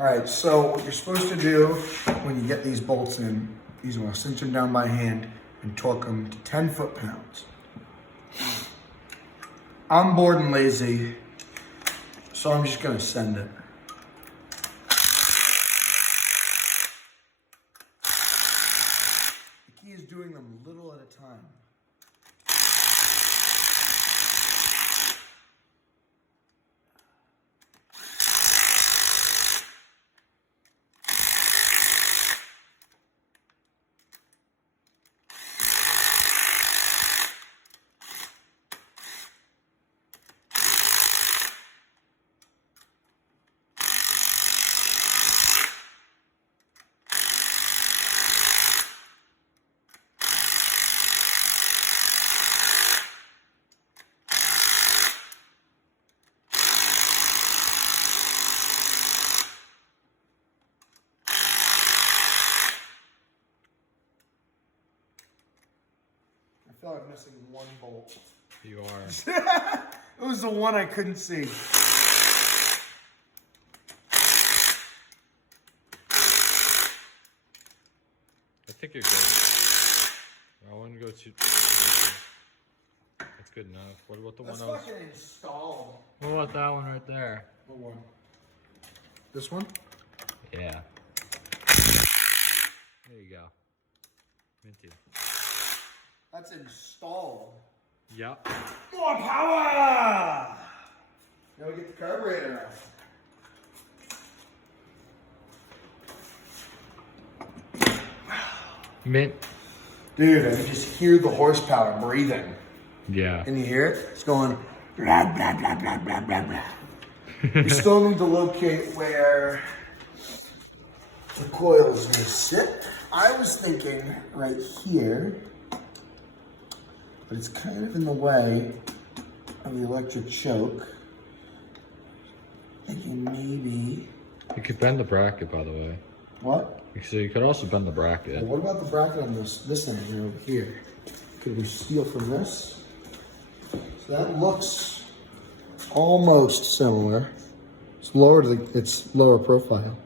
All right, so what you're supposed to do when you get these bolts in, you want to cinch them down by hand and torque them to 10 foot-pounds. I'm bored and lazy, so I'm just gonna send it. The key is doing them little at a time. I feel like I'm missing one bolt. You are. It was the one I couldn't see. I think you're good. I wouldn't go too. That's good enough. What about the That's one else? fucking installed. What about that one right there? What one? This one? Yeah. There you go. Minty. That's installed. Yep. More power! Now we get the carburetor out. Mint. Dude, I can just hear the horsepower breathing. Yeah. Can you hear it? It's going blah, blah, blah, blah, blah, blah, blah. We still need to locate where the coil is going to sit. I was thinking right here, but it's kind of in the way of the electric choke. Thinking maybe... You could bend the bracket, by the way. What? So you could also bend the bracket. Well, what about the bracket on this end here over here? Could we steal from this? So that looks almost similar. It's lower it's lower profile.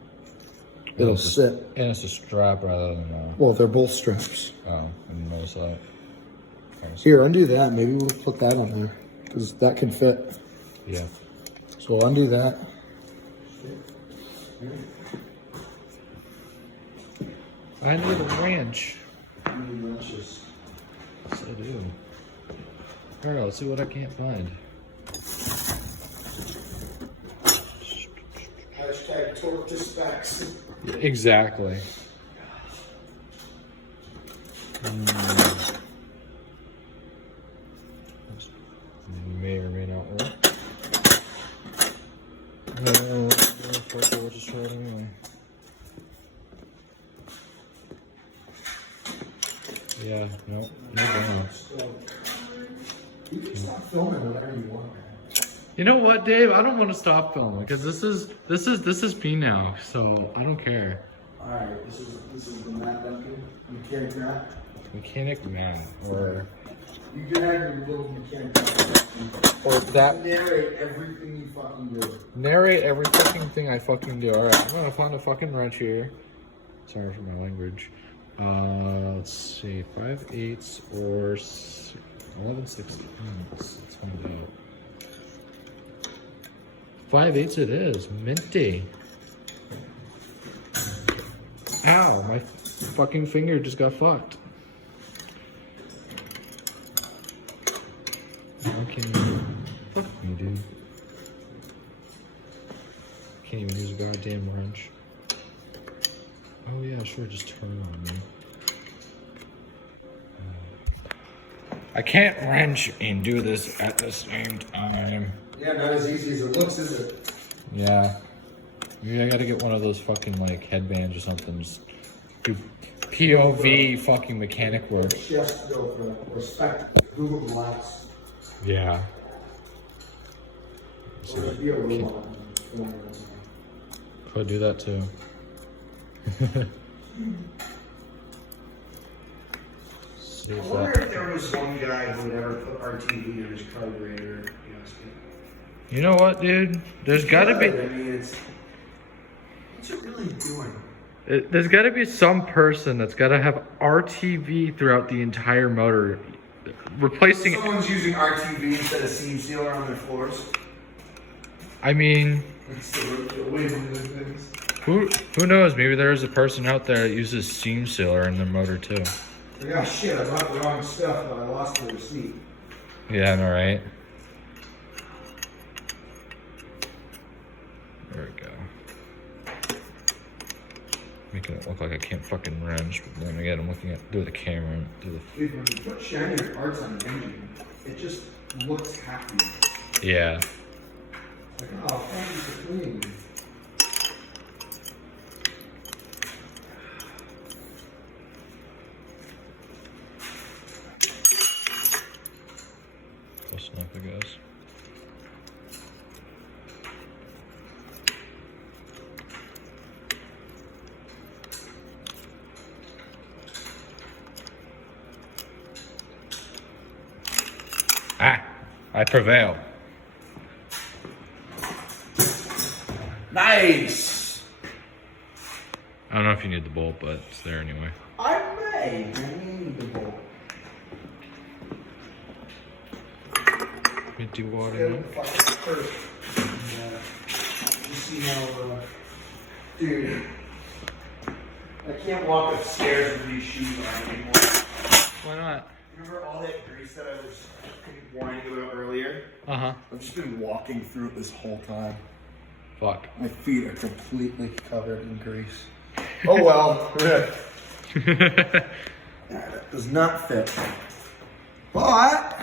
It'll sit. And it's a strap rather than a... Well, they're both straps. Oh, I didn't notice that. Here, undo that. Maybe we'll put that on there because that can fit. Yeah. So we'll undo that. I need a wrench. I need wrenches. Yes, I do. Alright, let's see what I can't find. Hashtag torque to specs. Exactly. May or may not work. We'll just try it anyway. Yeah, no bueno. You can stop filming whatever you want, man. You know what, Dave? I don't want to stop filming because this is me now, so I don't care. All right, this is the Matt Duncan, Mechanic Matt. Mechanic Matt, or You can have your little Mechanic Matt. or that. Narrate everything you fucking do. Narrate every fucking thing I fucking do. Alright, I'm gonna find a fucking wrench here. Sorry for my language. Let's see, 5/8 or 11/16. Let's find out. 5/8 it is. Minty. Ow, my fucking finger just got fucked. Okay. Fuck me, dude. Can't even use a goddamn wrench. Oh yeah, sure, just turn on me. I can't wrench and do this at the same time. Yeah, not as easy as it looks, is it? Yeah. Maybe I gotta get one of those fucking like headbands or something. Just do POV fucking mechanic work. Just go for respect Google Glass. Yeah. Or just be a robot. Could do that too. See I if wonder that. if there was one guy who would ever put RTV in his carburetor. You know what, dude? There's gotta be. I mean, it's What's it really doing? There's got to be some person that's got to have RTV throughout the entire motor, replacing. Someone's using RTV instead of seam sealer on their floors. I mean, That's the way to do things. who knows? Maybe there is a person out there that uses seam sealer in their motor too. Like, oh shit, I bought the wrong stuff, but I lost the receipt. Yeah, I know, right? There we go. Making it look like I can't fucking wrench, but then again, I'm looking at the camera. Dude, when you put shiny parts on the engine, it just looks happy. Yeah. It's like, oh, thank you for cleaning me. Close enough, I guess. I prevail. Nice! I don't know if you need the bolt, but it's there anyway. I may need the bolt. Minty water. Get No? it fucking first. And, you see how, dude, I can't walk upstairs with these shoes on anymore. Why not? Remember all that grease that I was warning you about earlier? Uh-huh. I've just been walking through it this whole time. Fuck. My feet are completely covered in grease. Oh well. That does not fit. But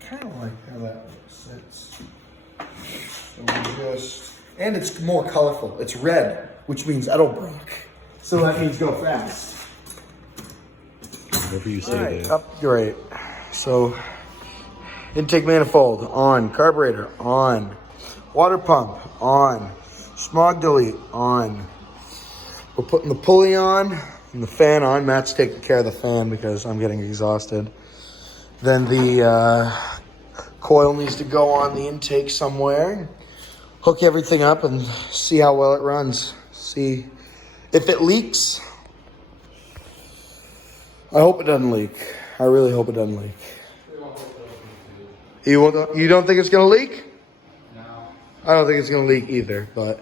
kind of like how that sits. So we just, and it's more colorful. It's red, which means Edelbrock. So that means go fast. Whatever you say, Alright, Dave. upgrade. So, intake manifold on, carburetor on, water pump on, smog delete on. We're putting the pulley on and the fan on. Matt's taking care of the fan because I'm getting exhausted. Then the coil needs to go on the intake somewhere. Hook everything up and see how well it runs. See if it leaks. I hope it doesn't leak. I really hope it doesn't leak. You don't think it's gonna leak? No. I don't think it's gonna leak either, but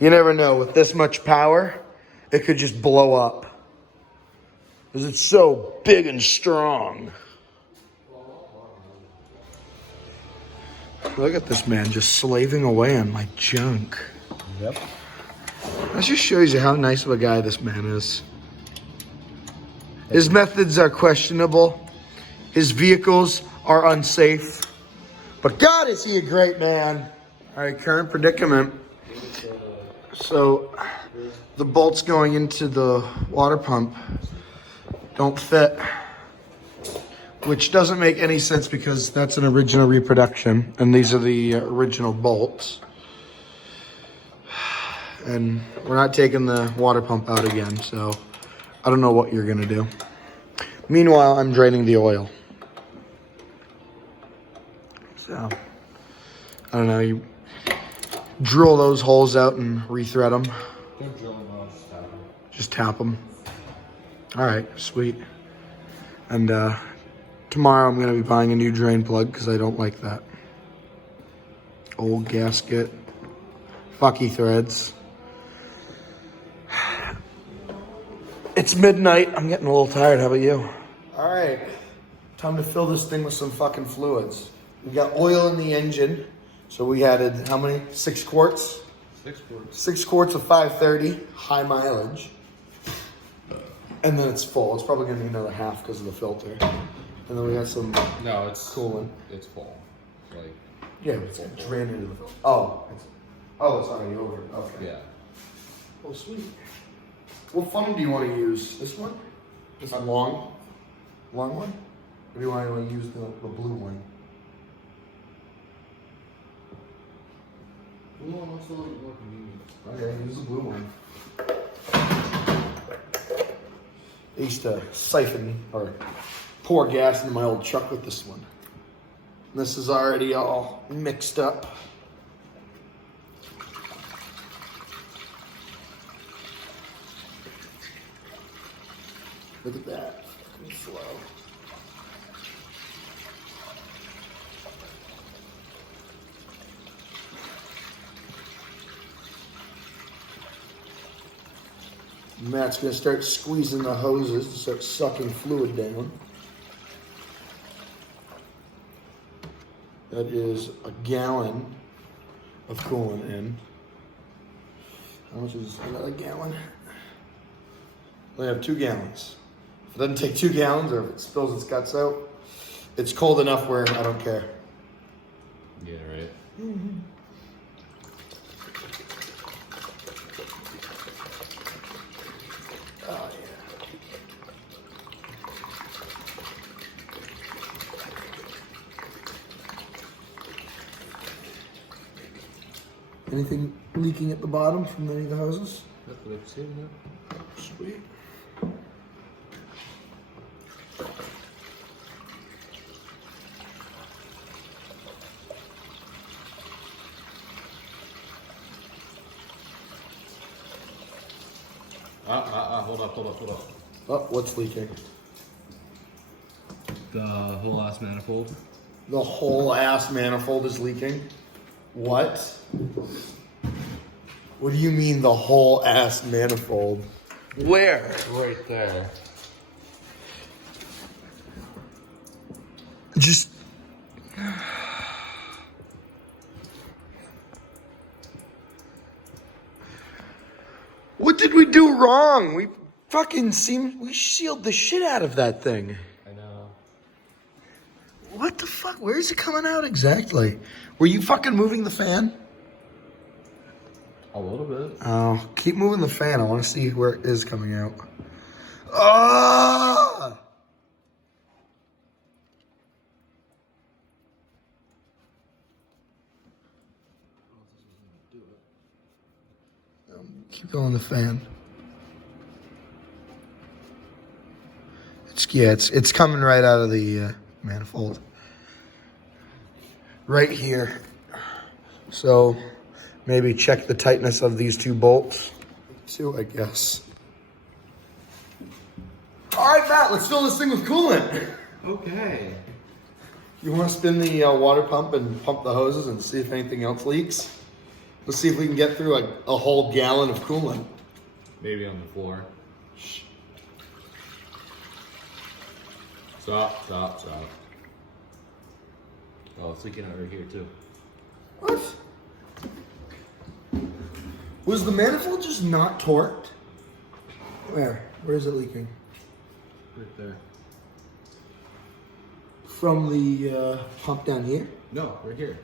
you never know. With this much power, it could just blow up. Because it's so big and strong. Look at this man just slaving away on my junk. Yep. That just shows you how nice of a guy this man is. His methods are questionable. His vehicles are unsafe. But God, is he a great man. All right, current predicament. So the bolts going into the water pump don't fit. Which doesn't make any sense because that's an original reproduction. And these are the original bolts. And we're not taking the water pump out again, so I don't know what you're gonna do. Meanwhile, I'm draining the oil. So, I don't know, you drill those holes out and rethread them. Don't drill them out, just tap them. Just tap them. All right, sweet. And tomorrow I'm gonna be buying a new drain plug because I don't like that. Old gasket, fucky threads. It's midnight. I'm getting a little tired. How about you? All right. Time to fill this thing with some fucking fluids. We got oil in the engine. So we added how many? 6 quarts? 6 quarts. 6 quarts of 530, high mileage. And then it's full. It's probably going to need another half because of the filter. And then we got some No, it's coolant. It's full. Like, Yeah, but it's drained into the filter. Oh, it's already over. Okay. yeah. Oh, sweet. What funnel do you want to use? This one? This long one? Or do you want to use the blue one? Blue one also look more convenient. Okay, use the blue one. I used to siphon or pour gas into my old truck with this one. This is already all mixed up. Look at that. Fucking flow. Matt's gonna start squeezing the hoses and start sucking fluid down. That is a gallon of coolant in. How much is another gallon? We have 2 gallons. If it doesn't take 2 gallons or if it spills its guts out, it's cold enough where I don't care. Yeah, right. Mm-hmm. Oh, yeah. Anything leaking at the bottom from any of the hoses? That's what I've seen, yeah. Sweet. Hold up. Oh, what's leaking? The whole ass manifold. The whole ass manifold is leaking? What? What do you mean the whole ass manifold? Where? Right there. Just... What did we do wrong? We sealed the shit out of that thing. I know. What the fuck? Where is it coming out exactly? Were you fucking moving the fan? A little bit. Oh, keep moving the fan. I want to see where it is coming out. Ah! Keep going the fan. It's coming right out of the manifold. Right here. So maybe check the tightness of these 2 bolts too, I guess. All right, Matt, let's fill this thing with coolant. Okay. You want to spin the water pump and pump the hoses and see if anything else leaks? Let's see if we can get through a whole gallon of coolant. Maybe on the floor. Stop. Oh, it's leaking out right here too. What? Was the manifold just not torqued? Where? Where is it leaking? Right there. From the pump down here? No, right here.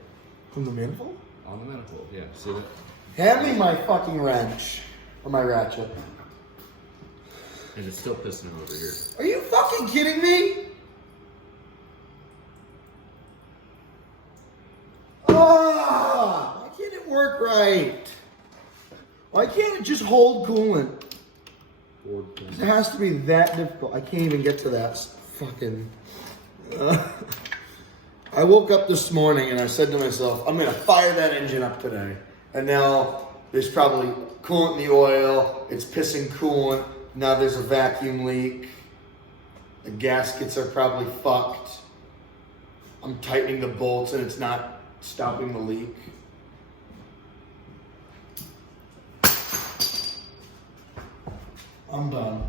From the manifold? On the manifold, yeah. See that? Hand me my fucking wrench. Or my ratchet. And it's still pissing over here. Are you fucking kidding me? Ah! Why can't it work right? Why can't it just hold coolant? It has to be that difficult. I can't even get to that fucking... I woke up this morning and I said to myself, I'm going to fire that engine up today. And now there's probably coolant in the oil. It's pissing coolant. Now there's a vacuum leak. The gaskets are probably fucked. I'm tightening the bolts and it's not stopping the leak. I'm done.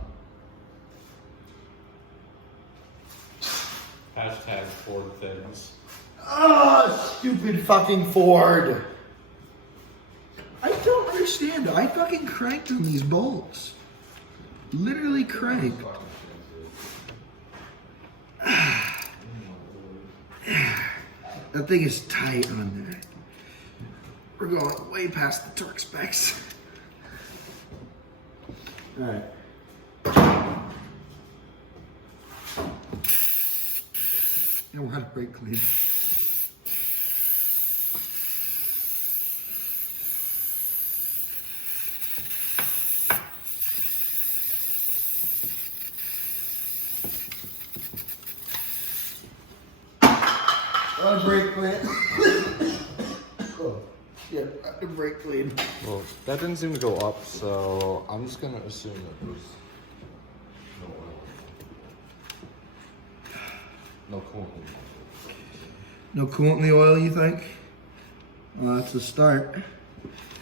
Hashtag Ford things. Ah, stupid fucking Ford. I don't understand. I fucking cranked on these bolts. Literally cranked. That thing is tight on there. We're going way past the torque specs. All right. You know how to brake clean. Brake clean. Oh, yeah, I can brake clean. Well, that didn't seem to go up, so I'm just gonna assume that there's no oil. No coolant. No coolant in the oil, you think? Well, that's a start.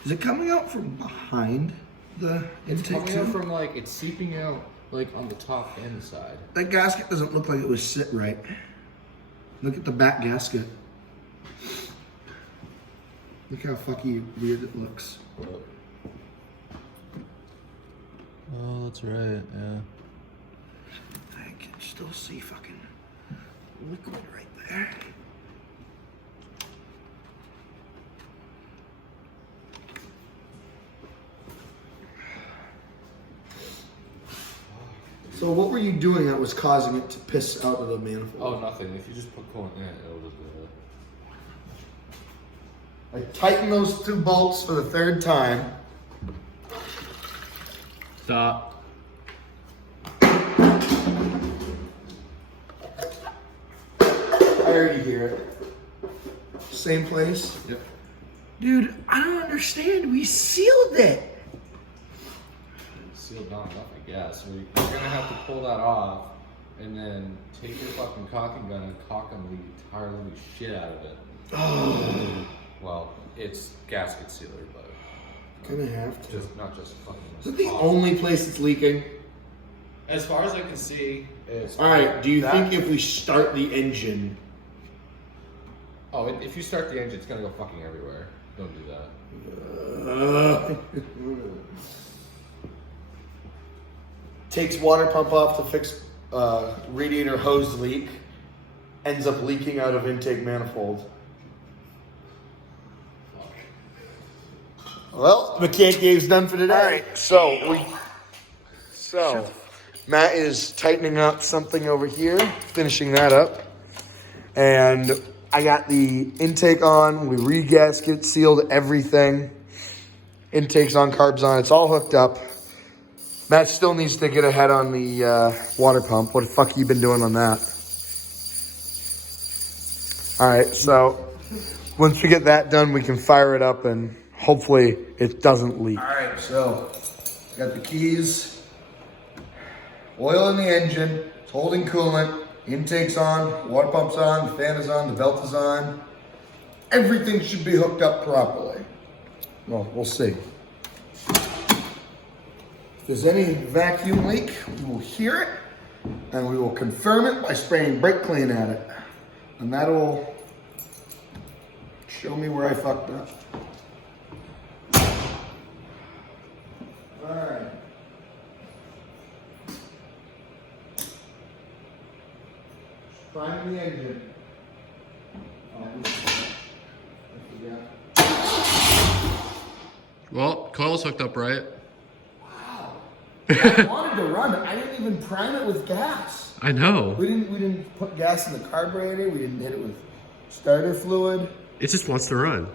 Is it coming out from behind the It's intake coming out tube? from like, it's seeping out like on the top and the side. That gasket doesn't look like it was sit right. Look at the back gasket. Look how fucking weird it looks. Oh, that's right, yeah. I can still see fucking liquid right there. So what were you doing that was causing it to piss out of the manifold? Oh, nothing. If you just put coolant in it, it'll just do it. I tighten those two bolts for the third time. Stop. I already hear it. Same place? Yep. Dude, I don't understand. We sealed it. Sealed not enough, I guess. You're gonna have to pull that off and then take your fucking caulking gun and caulk the entire living shit out of it. Oh. Well, it's gasket sealer, but Gonna have to. just not just fucking. Is it the only place it's leaking? As far as I can see, it's. Alright, do you think if we start the engine... Oh, if you start the engine, it's gonna go fucking everywhere. Don't do that. Takes water pump off to fix radiator hose leak. Ends up leaking out of intake manifold. Well, mechanic cave's done for today. Alright, so Matt is tightening up something over here, finishing that up. And I got the intake on, we re-gasket, sealed everything. Intake's on, carbs on, it's all hooked up. Matt still needs to get ahead on the water pump. What the fuck you been doing on that? Alright, so once we get that done, we can fire it up and hopefully it doesn't leak. Alright, so got the keys, oil in the engine, it's holding coolant. Intake's on, water pump's on, the fan is on, the belt is on. Everything should be hooked up properly. Well, we'll see. If there's any vacuum leak, we will hear it, and we will confirm it by spraying brake clean at it. And that'll show me where I fucked up. All right. Prime the engine. Well, coil's hooked up, right? Wow. I wanted to run it. I didn't even prime it with gas. I know. We didn't put gas in the carburetor. We didn't hit it with starter fluid. It just wants to run.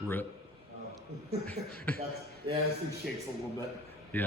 Rip. Yeah, this thing shakes a little bit. Yeah.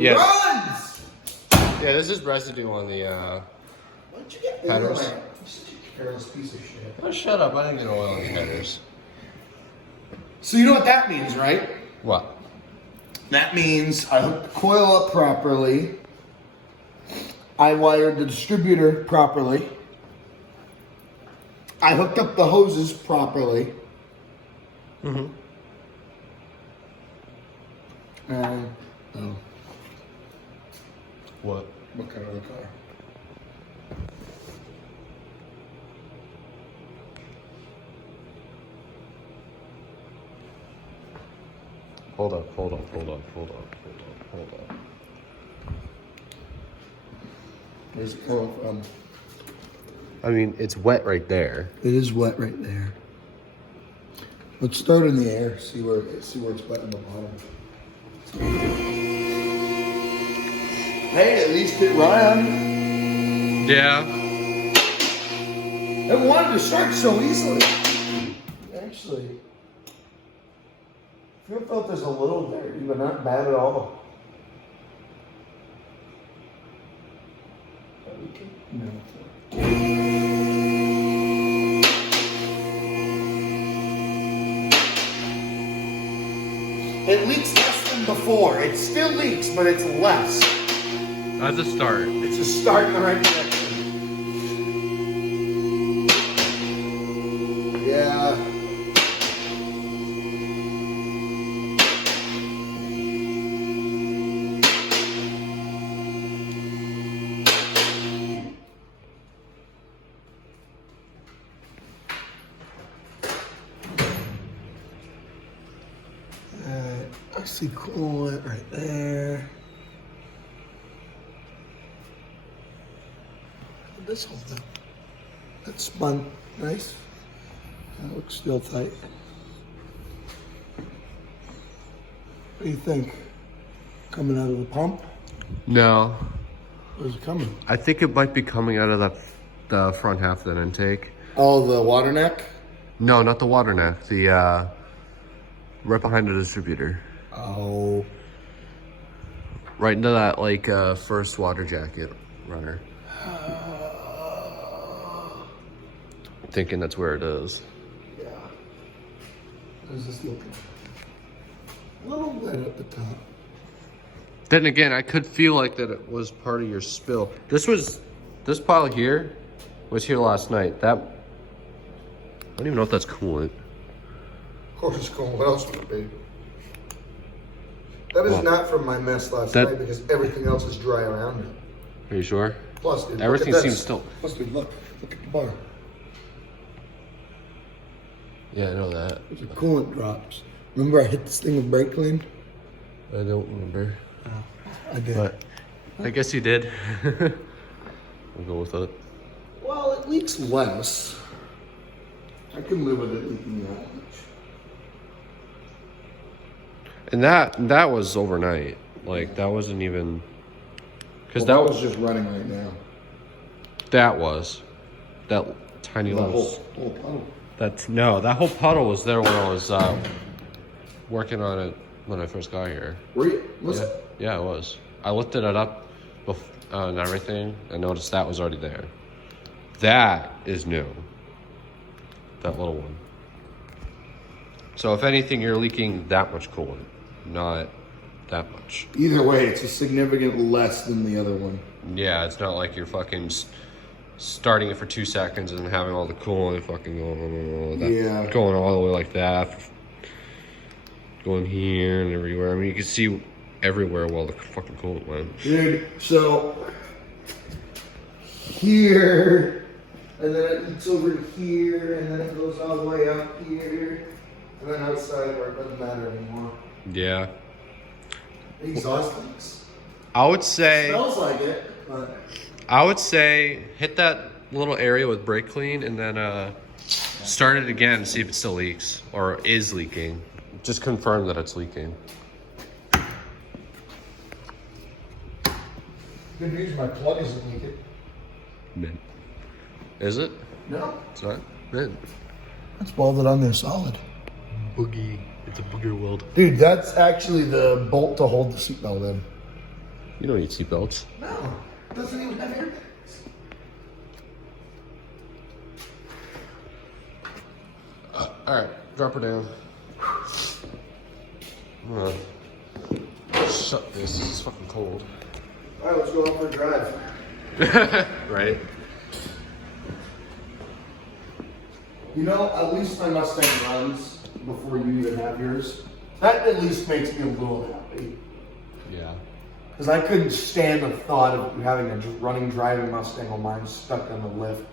Yeah. Runs! Yeah, this is residue on the, Why'd you get Headers. oil on it? You're such a careless piece of shit. Oh, shut up. I didn't get oil on the headers. So you know what that means, right? What? That means I hooked the coil up properly. I wired the distributor properly. I hooked up the hoses properly. Mm-hmm. Oh, What? what kind of a car? Hold up. There's oil from. I mean, it's wet right there. It is wet right there. Let's throw it in the air. See where it's wet in the bottom. Hey, at least it ran. Yeah. It wanted to start so easily. Actually, I felt there's a little dirty, but not bad at all. No. It leaks less than before. It still leaks, but it's less. That's a start. It's a start in the right direction. Yeah. I see coolant right there. This whole thing. That's spun nice. That looks still tight. What do you think? Coming out of the pump? No. Where's it coming? I think it might be coming out of the front half of that intake. Oh, the water neck? No, not the water neck. The, right behind the distributor. Oh. Right into that, like, first water jacket runner. Thinking that's where it is. Yeah. How's this looking? A little wet at the top. Then again, I could feel like that it was part of your spill. This pile here was here last night. I don't even know if that's coolant. Of course it's cool. What else would it be? That is Well, not from my mess last night because everything else is dry around it. Are you sure? Plus, dude, Everything look at seems this. still. Plus, dude, look at the bar. Yeah, I know that. There's a coolant drops. Remember I hit this thing with brake clean? I don't remember. I did. But I guess you did. We'll go with it. Well, it leaks less. I can live with it leaking that much. And that was overnight. Like that wasn't even because Well, that that was was just running right now. that tiny The little whole puddle. that whole puddle was there when I was working on it when I first got here. Were you? Was Yeah, it? yeah, it was. I lifted it up and everything. I noticed that was already there. That is new. That little one. So if anything, you're leaking that much coolant, not that much. Either way, it's a significant less than the other one. Yeah, it's not like you're fucking starting it for 2 seconds and having all the coolant fucking going all the way like that, going here and everywhere. I mean, you can see everywhere while the fucking coolant went. Dude, so here, and then it leaks over to here, and then it goes all the way up here, and then outside where it doesn't matter anymore. Yeah. The exhaust leaks. I would say Smells like it, but hit that little area with brake clean and then start it again and see if it still leaks or is leaking. Just confirm that it's leaking. good news, my plug isn't leaking. Mint. Is it? No. It's not mint. Let's bolt it on there solid. Boogie. It's a booger weld. Dude, that's actually the bolt to hold the seatbelt in. You don't need seatbelts. No, it doesn't even have airbags. Alright, drop her down. I'm gonna shut this. This is fucking cold. All right, let's go out for a drive. Right? You know, at least my Mustang runs before you even have yours. That at least makes me a little happy. Yeah. Because I couldn't stand the thought of having a running, driving Mustang while mine's stuck on the lift.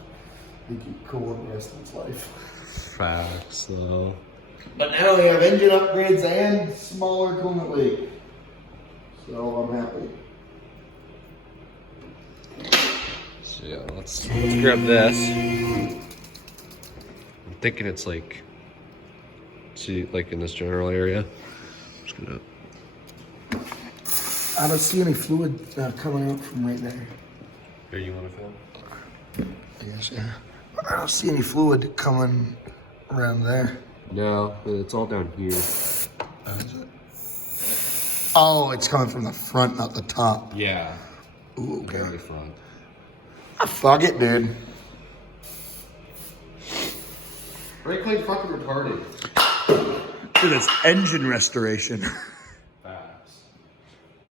You keep cooling the rest of its life. Facts, though. But now they have engine upgrades and smaller coolant leak. So I'm happy. So yeah, let's grab this. I'm thinking it's like, see, like in this general area. I'm just gonna. I don't see any fluid coming out from right there. Here, you want to film? Yes, yeah. I don't see any fluid coming around there. No, it's all down here. Oh, it's coming from the front, not the top. Yeah. Ooh, okay. Very front. Ah, fuck it, dude. Brake clean fucking retarded. Dude, it's engine restoration.